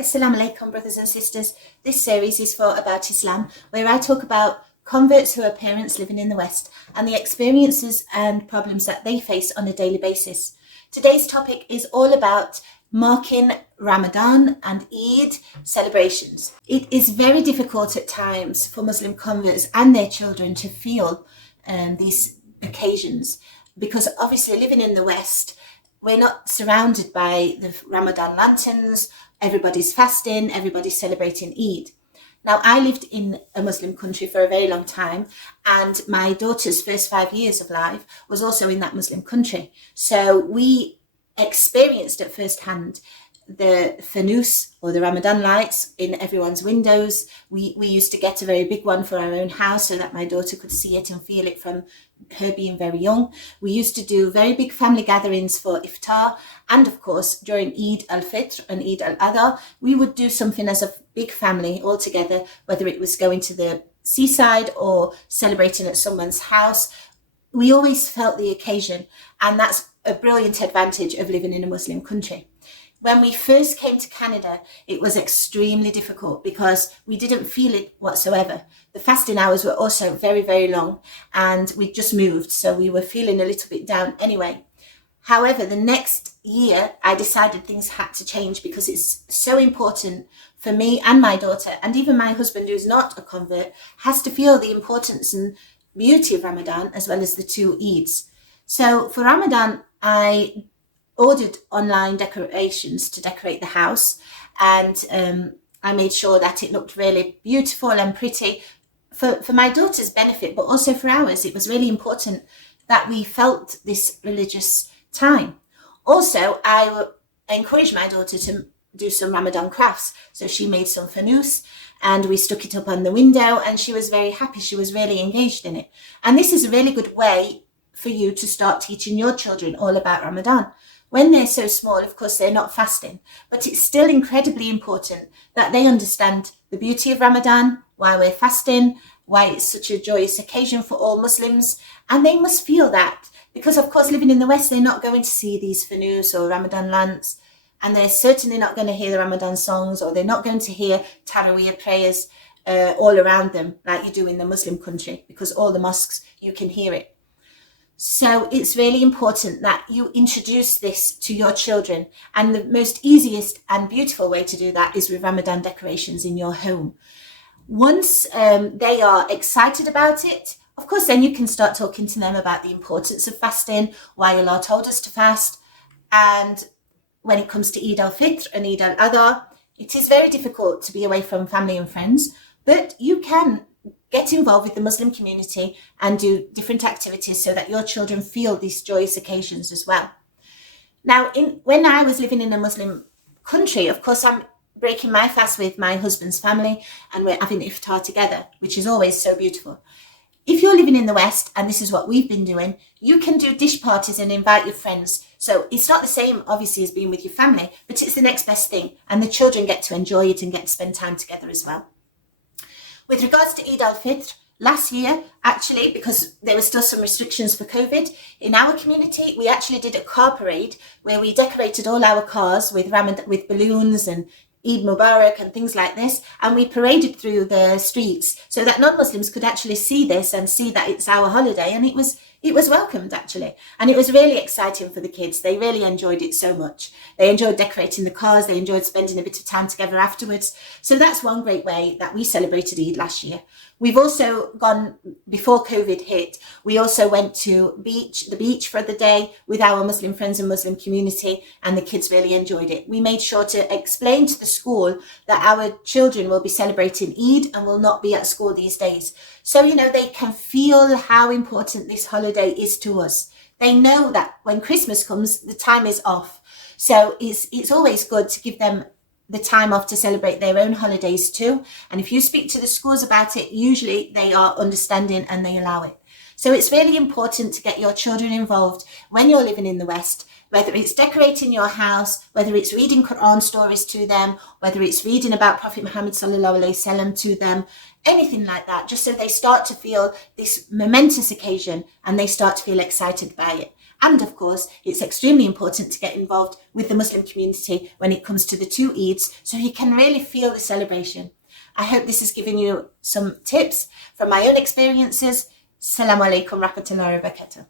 Assalamu alaikum, brothers and sisters. This series is for About Islam, where I talk about converts who are parents living in the West and the experiences and problems that they face on a daily basis. Today's topic is all about marking Ramadan and Eid celebrations. It is very difficult at times for Muslim converts and their children to feel these occasions because obviously living in the West, we're not surrounded by the Ramadan lanterns, everybody's fasting, everybody's celebrating Eid. Now, I lived in a Muslim country for a very long time, and my daughter's first 5 years of life was also in that Muslim country. So we experienced at first hand the fanus or the Ramadan lights in everyone's windows. We used to get a very big one for our own house so that my daughter could see it and feel it from her being very young. We used to do very big family gatherings for iftar, and of course during Eid al-Fitr and Eid al-Adha we would do something as a big family all together, whether it was going to the seaside or celebrating at someone's house. We always felt the occasion, and that's a brilliant advantage of living in a Muslim country. When we first came to Canada, it was extremely difficult because we didn't feel it whatsoever. The fasting hours were also very, very long, and we just moved, so we were feeling a little bit down anyway. However, the next year, I decided things had to change because it's so important for me and my daughter, and even my husband, who's not a convert, has to feel the importance and beauty of Ramadan as well as the two Eids. So for Ramadan, I ordered online decorations to decorate the house, and I made sure that it looked really beautiful and pretty for my daughter's benefit, but also for ours. It was really important that we felt this religious time. Also, I encouraged my daughter to do some Ramadan crafts, so she made some fanus and we stuck it up on the window, and she was very happy. She was really engaged in it, and this is a really good way for you to start teaching your children all about Ramadan. When they're so small, of course, they're not fasting, but it's still incredibly important that they understand the beauty of Ramadan, why we're fasting, why it's such a joyous occasion for all Muslims, and they must feel that because, of course, living in the West, they're not going to see these fanus or Ramadan lamps, and they're certainly not going to hear the Ramadan songs, or they're not going to hear Taraweeh prayers all around them like you do in the Muslim country, because all the mosques, you can hear it. So it's really important that you introduce this to your children. And the most easiest and beautiful way to do that is with Ramadan decorations in your home. Once they are excited about it, of course, then you can start talking to them about the importance of fasting, why Allah told us to fast. And when it comes to Eid al-Fitr and Eid al-Adha, it is very difficult to be away from family and friends, but you can get involved with the Muslim community and do different activities so that your children feel these joyous occasions as well. Now, when I was living in a Muslim country, of course, I'm breaking my fast with my husband's family and we're having iftar together, which is always so beautiful. If you're living in the West, and this is what we've been doing, you can do dish parties and invite your friends. So it's not the same, obviously, as being with your family, but it's the next best thing. And the children get to enjoy it and get to spend time together as well. With regards to Eid al-Fitr, last year, actually, because there were still some restrictions for COVID, in our community, we actually did a car parade where we decorated all our cars with balloons and Eid Mubarak and things like this, and we paraded through the streets so that non-Muslims could actually see this and see that it's our holiday, and it was welcomed actually, and it was really exciting for the kids. They really enjoyed it so much. They enjoyed decorating the cars, they enjoyed spending a bit of time together afterwards. So that's one great way that we celebrated Eid last year. We've also gone, before COVID hit, we also went to the beach for the day with our Muslim friends and Muslim community, and the kids really enjoyed it. We made sure to explain to the school that our children will be celebrating Eid and will not be at school these days. So, they can feel how important this holiday is to us. They know that when Christmas comes, the time is off. So it's always good to give them the time off to celebrate their own holidays too. And if you speak to the schools about it, usually they are understanding and they allow it. So it's really important to get your children involved when you're living in the West, whether it's decorating your house, whether it's reading Quran stories to them, whether it's reading about Prophet Muhammad sallallahu alaihi wasallam to them, anything like that, just so they start to feel this momentous occasion and they start to feel excited by it. And of course, it's extremely important to get involved with the Muslim community when it comes to the 2 Eids, so you can really feel the celebration. I hope this has given you some tips from my own experiences. Assalamu alaikum rahmatullahi wa barakatuh.